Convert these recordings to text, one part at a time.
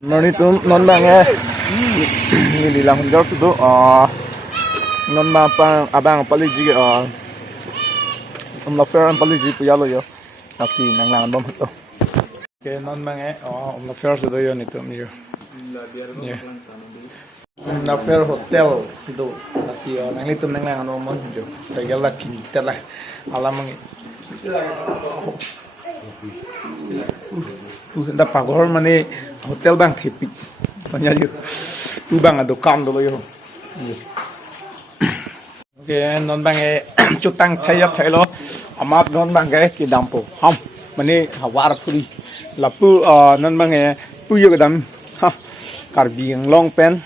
Noni tu non bang ni di lang hunjau su tu non ba pa abang paliji la fer paliji pu yalo yo asi nang lang bom to ke non bang la fer su do yo ni tu mi yo la fer hotel su do asi nang li tu nang lang no mon jo segala kinita lah alam mangi da pagor mane hotel bang thepi sanya yo bang ado kam do yo oke non bang chutang thaya thailo amat non bang ki dampo ham mane hawar puri lapu non bang pu yo dam ha karbing long pen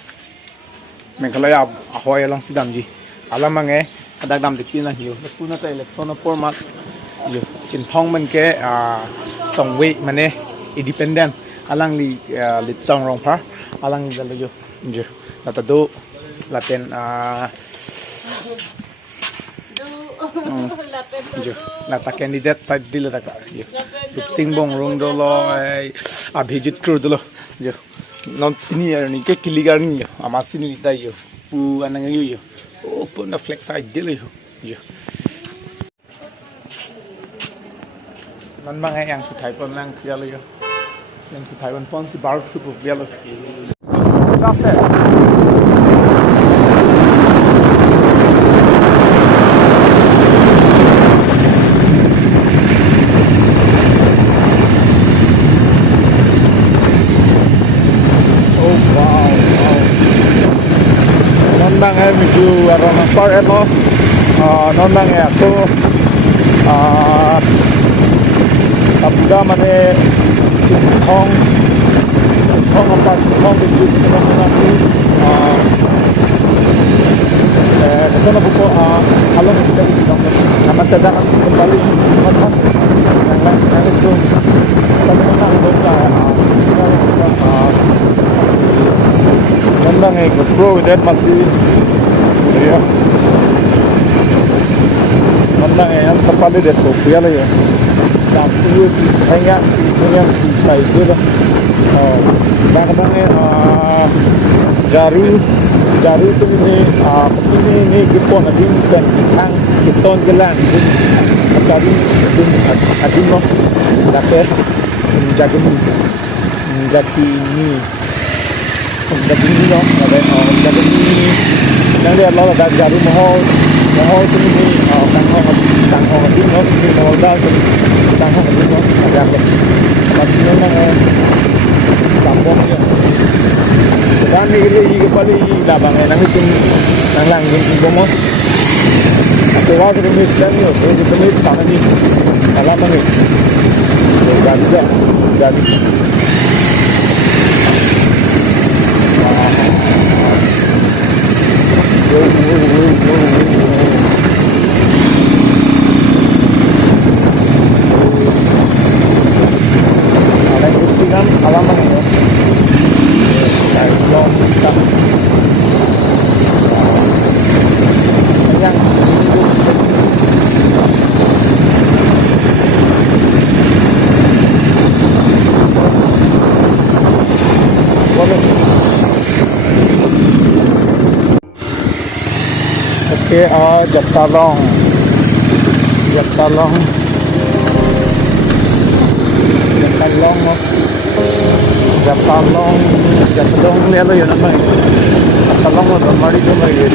meghalaya ahoy long sidam ji alamang adak dam de pina hiyo pu na ta election por mat yo chin phong man ke song we mane independent alang li lit song rong par alang jalo yo je lata do laten jo lata candidate side dil ta ka yo sing bong rong do lo abhijit kru do lo yo non ni ni ke kiligar ni yo amasini ta yo pu anang yo open the flex side dil yo nan mang yang suthai pon lang pialo yo yang suthai pon pon si bar su pialo kafe oh wow nan mang mi ju arona par eno nan mang aku Kabuda mane hong apa hong itu nanti kesana buku halong kita di dalam nama sedang kembali semua yang itu kami memang doa tentang GoPro that masih ya tentang yang terpalu deh kopi lah ya Tapi hanya saya juga kadang-kadang jaru itu ini kita nanti kan hang kita jalan cari adin no dapat menjaga ini no menjaga ini nanti Allah ada jaru mahal itu ini tangkong adin no ini mahal dah tangkong adin no ada apa masih memang kampung ya dan ini kembali labang nang itu nang lang yung bomos at wag rin yung sanyo pero ito ni tama ni alam mo ni jadi alaman ini yang oke Jatalong ni ano yun naman Jatalong mo mari ko may yun